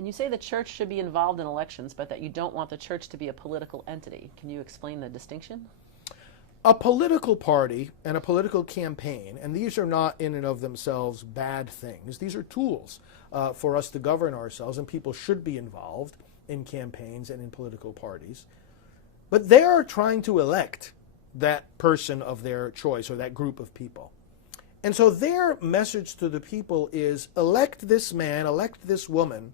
And you say the church should be involved in elections, but that you don't want the church to be a political entity. Can you explain the distinction? A political party and a political campaign, and these are not in and of themselves bad things. These are tools for us to govern ourselves, and people should be involved in campaigns and in political parties. But they are trying to elect that person of their choice or that group of people. And so their message to the people is elect this man, elect this woman,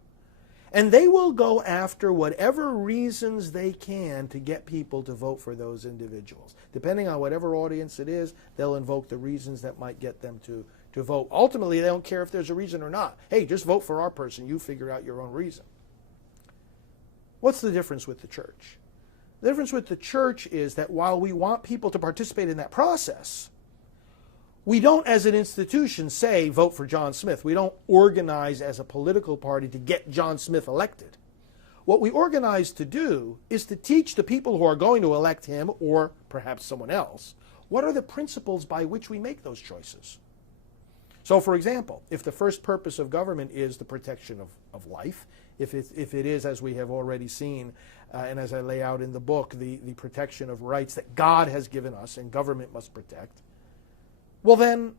and they will go after whatever reasons they can to get people to vote for those individuals. Depending on whatever audience it is, they'll invoke the reasons that might get them to vote. Ultimately, they don't care if there's a reason or not. Hey, just vote for our person. You figure out your own reason. What's the difference with the church? The difference with the church is that while we want people to participate in that process, we don't, as an institution, say, vote for John Smith. We don't organize as a political party to get John Smith elected. What we organize to do is to teach the people who are going to elect him, or perhaps someone else, what are the principles by which we make those choices. So, for example, if the first purpose of government is the protection of life, if it is, as we have already seen, and as I lay out in the book, the protection of rights that God has given us and government must protect, well then,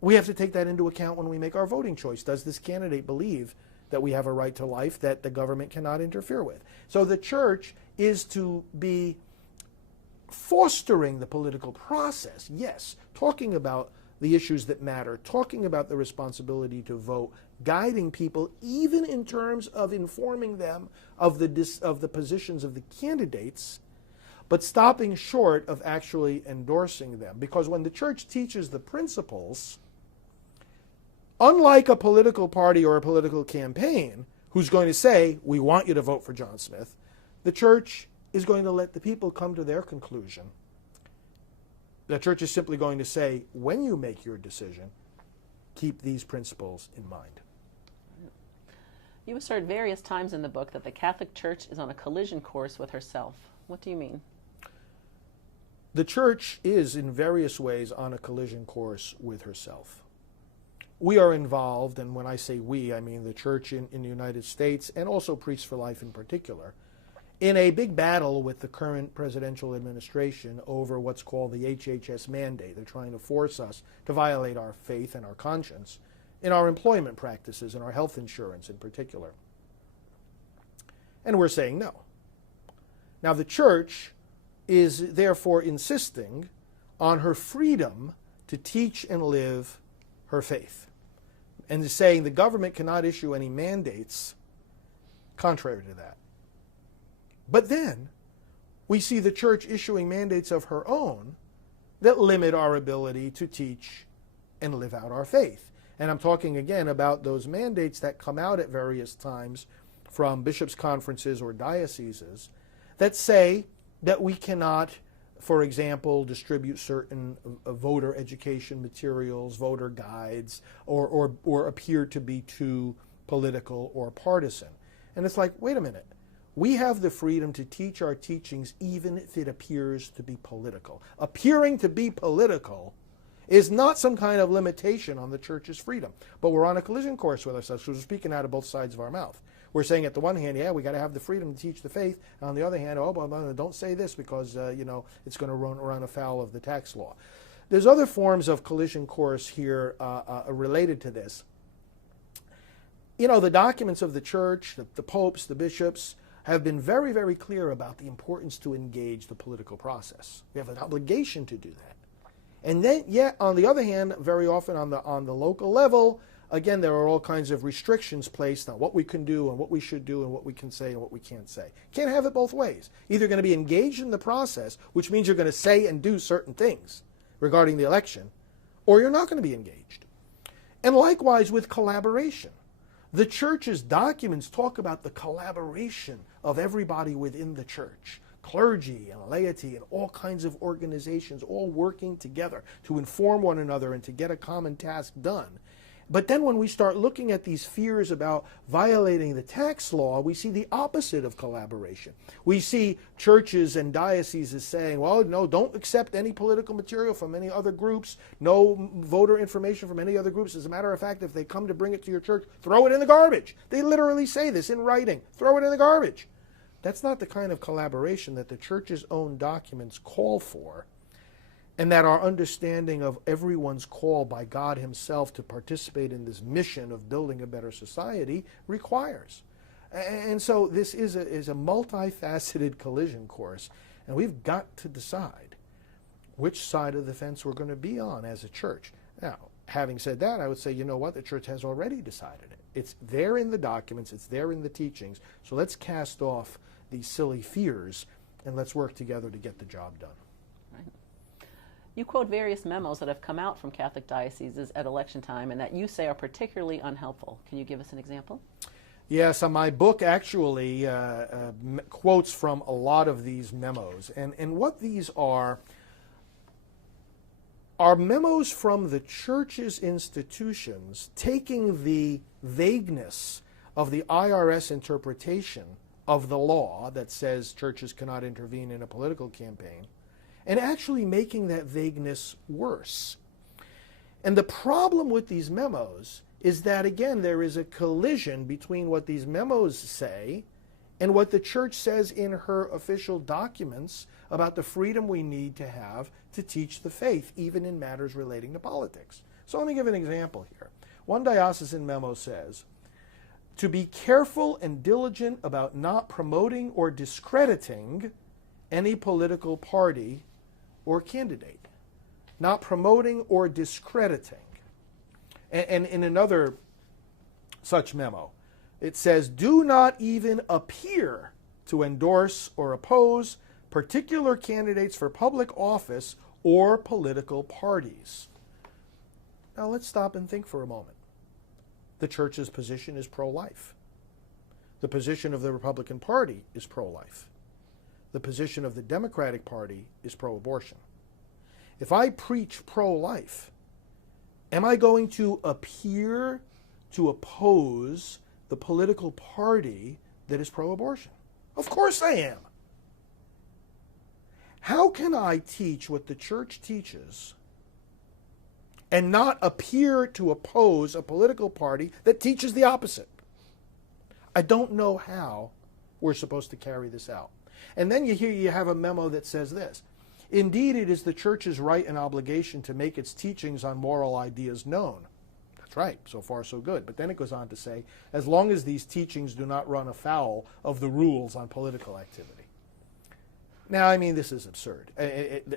we have to take that into account when we make our voting choice. Does this candidate believe that we have a right to life that the government cannot interfere with? So the church is to be fostering the political process, yes, talking about the issues that matter, talking about the responsibility to vote, guiding people, even in terms of informing them of the positions of the candidates, but stopping short of actually endorsing them. Because when the church teaches the principles, unlike a political party or a political campaign who's going to say, we want you to vote for John Smith, the church is going to let the people come to their conclusion. The church is simply going to say, when you make your decision, keep these principles in mind. You assert various times in the book that the Catholic Church is on a collision course with herself. What do you mean? The church is in various ways on a collision course with herself. We are involved, and when I say we, I mean the church in the United States, and also Priests for Life in particular, in a big battle with the current presidential administration over what's called the HHS mandate. They're trying to force us to violate our faith and our conscience in our employment practices and our health insurance in particular. And we're saying no. Now the church is therefore insisting on her freedom to teach and live her faith, and is saying the government cannot issue any mandates contrary to that. But then we see the church issuing mandates of her own that limit our ability to teach and live out our faith. And I'm talking again about those mandates that come out at various times from bishops' conferences or dioceses that say that we cannot, for example, distribute certain voter education materials, voter guides, or appear to be too political or partisan. And it's like, wait a minute. We have the freedom to teach our teachings even if it appears to be political. Appearing to be political is not some kind of limitation on the church's freedom. But we're on a collision course with ourselves, because we're speaking out of both sides of our mouth. We're saying at the one hand, yeah, we got to have the freedom to teach the faith. And on the other hand, don't say this because, it's going to run afoul of the tax law. There's other forms of collision course here related to this. The documents of the church, the popes, the bishops, have been very, very clear about the importance to engage the political process. We have an obligation to do that. And then, yet, on the other hand, very often on the local level, again, there are all kinds of restrictions placed on what we can do and what we should do and what we can say and what we can't say. Can't have it both ways. Either going to be engaged in the process, which means you're going to say and do certain things regarding the election, or you're not going to be engaged. And likewise with collaboration. The church's documents talk about the collaboration of everybody within the church, clergy and laity and all kinds of organizations all working together to inform one another and to get a common task done. But then when we start looking at these fears about violating the tax law, we see the opposite of collaboration. We see churches and dioceses saying, well, no, don't accept any political material from any other groups, no voter information from any other groups. As a matter of fact, if they come to bring it to your church, throw it in the garbage. They literally say this in writing, throw it in the garbage. That's not the kind of collaboration that the church's own documents call for, and that our understanding of everyone's call by God himself to participate in this mission of building a better society requires. And so this is a multifaceted collision course, and we've got to decide which side of the fence we're going to be on as a church. Now, having said that, I would say, you know what, the church has already decided it. It's there in the documents, it's there in the teachings, so let's cast off these silly fears and let's work together to get the job done. You quote various memos that have come out from Catholic dioceses at election time and that you say are particularly unhelpful. Can you give us an example? Yes, my book actually quotes from a lot of these memos. And what these are memos from the church's institutions taking the vagueness of the IRS interpretation of the law that says churches cannot intervene in a political campaign, and actually making that vagueness worse. And the problem with these memos is that, again, there is a collision between what these memos say and what the church says in her official documents about the freedom we need to have to teach the faith, even in matters relating to politics. So let me give an example here. One diocesan memo says, to be careful and diligent about not promoting or discrediting any political party or candidate. Not promoting or discrediting. And in another such memo, it says, do not even appear to endorse or oppose particular candidates for public office or political parties. Now let's stop and think for a moment. The church's position is pro-life. The position of the Republican Party is pro-life. The position of the Democratic Party is pro-abortion. If I preach pro-life, am I going to appear to oppose the political party that is pro-abortion? Of course I am. How can I teach what the church teaches and not appear to oppose a political party that teaches the opposite? I don't know how we're supposed to carry this out. And then you have a memo that says this. Indeed, it is the church's right and obligation to make its teachings on moral ideas known. That's right, so far so good. But then it goes on to say, as long as these teachings do not run afoul of the rules on political activity. Now, I mean, this is absurd.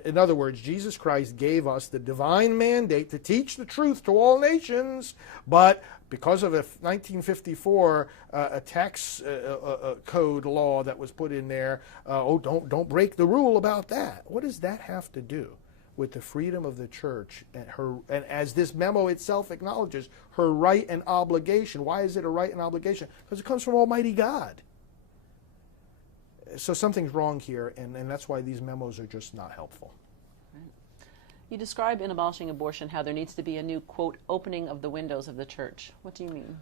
In other words, Jesus Christ gave us the divine mandate to teach the truth to all nations, but because of a 1954 a tax code law that was put in there, don't break the rule about that. What does that have to do with the freedom of the church and as this memo itself acknowledges, her right and obligation? Why is it a right and obligation? Because it comes from Almighty God. So something's wrong here, and that's why these memos are just not helpful. You describe in Abolishing Abortion how there needs to be a new, quote, opening of the windows of the church. What do you mean?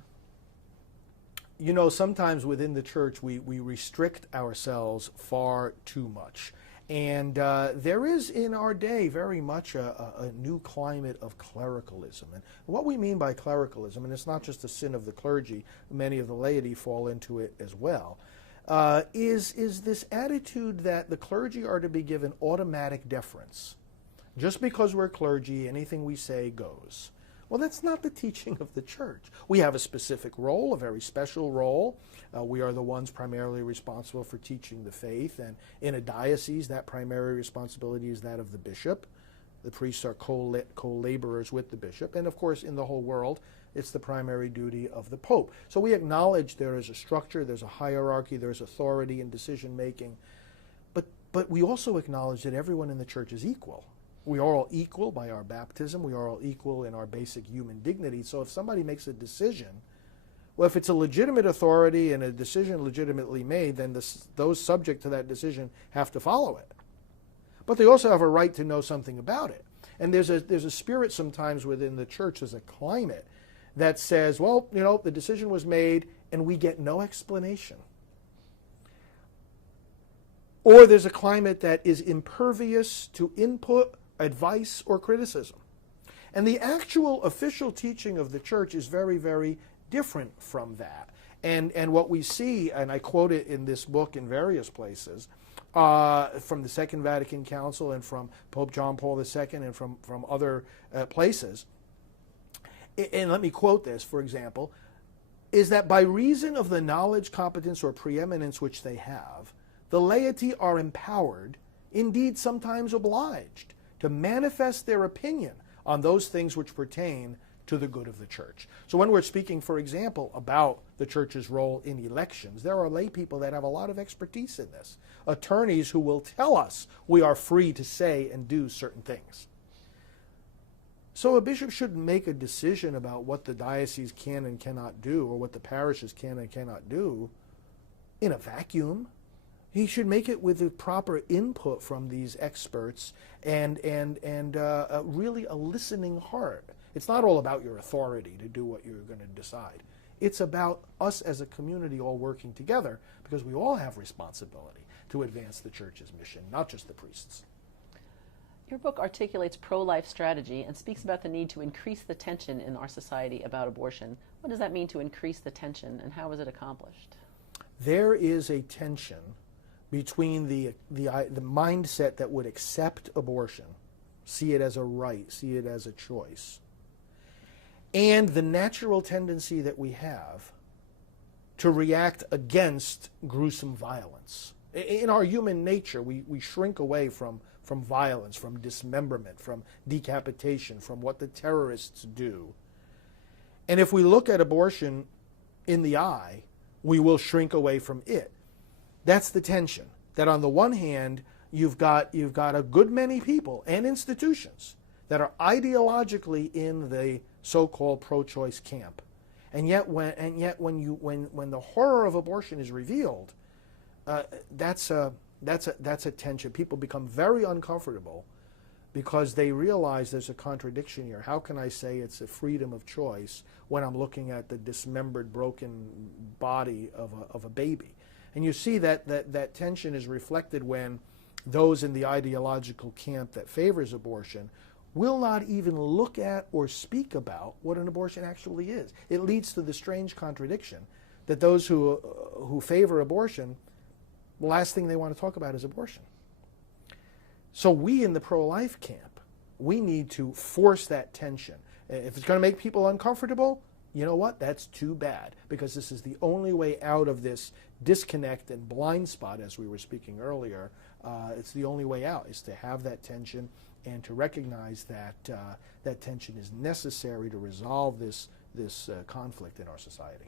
You know, sometimes within the church we restrict ourselves far too much. And there is in our day very much a new climate of clericalism. And what we mean by clericalism, and it's not just a sin of the clergy, many of the laity fall into it as well, is this attitude that the clergy are to be given automatic deference. Just because we're clergy, anything we say goes. Well, that's not the teaching of the church. We have a specific role, a very special role. We are the ones primarily responsible for teaching the faith, and in a diocese, that primary responsibility is that of the bishop. The priests are co-laborers with the bishop, and of course, in the whole world, it's the primary duty of the Pope. So we acknowledge there is a structure, there's a hierarchy, there's authority in decision-making, but we also acknowledge that everyone in the church is equal. We are all equal by our baptism. We are all equal in our basic human dignity. So if somebody makes a decision, well, if it's a legitimate authority and a decision legitimately made, then those subject to that decision have to follow it. But they also have a right to know something about it. And there's a spirit sometimes within the church, there's a climate that says, well, you know, the decision was made and we get no explanation. Or there's a climate that is impervious to input, advice, or criticism. And the actual official teaching of the church is very, very different from that. And what we see, and I quote it in this book in various places, from the Second Vatican Council and from Pope John Paul II and from other places, and let me quote this, for example, is that by reason of the knowledge, competence, or preeminence which they have, the laity are empowered, indeed sometimes obliged, to manifest their opinion on those things which pertain to the good of the church. So when we're speaking, for example, about the church's role in elections, there are lay people that have a lot of expertise in this. Attorneys who will tell us we are free to say and do certain things. So a bishop shouldn't make a decision about what the diocese can and cannot do, or what the parishes can and cannot do, in a vacuum. He should make it with the proper input from these experts and really a listening heart. It's not all about your authority to do what you're going to decide. It's about us as a community all working together, because we all have responsibility to advance the church's mission, not just the priests. Your book articulates pro-life strategy and speaks about the need to increase the tension in our society about abortion. What does that mean, to increase the tension, and how is it accomplished? There is a tension between the mindset that would accept abortion, see it as a right, see it as a choice, and the natural tendency that we have to react against gruesome violence. In our human nature, we shrink away from violence, from dismemberment, from decapitation, from what the terrorists do. And if we look at abortion in the eye, we will shrink away from it. That's the tension. That on the one hand, you've got a good many people and institutions that are ideologically in the so-called pro-choice camp, and yet when the horror of abortion is revealed, that's a tension. People become very uncomfortable because they realize there's a contradiction here. How can I say it's a freedom of choice when I'm looking at the dismembered, broken body of a baby? And you see that tension is reflected when those in the ideological camp that favors abortion will not even look at or speak about what an abortion actually is. It leads to the strange contradiction that those who favor abortion, the last thing they want to talk about is abortion. So we in the pro-life camp, we need to force that tension. If it's going to make people uncomfortable, you know what? That's too bad, because this is the only way out of this disconnect and blind spot, as we were speaking earlier. It's the only way out, is to have that tension and to recognize that that tension is necessary to resolve this conflict in our society.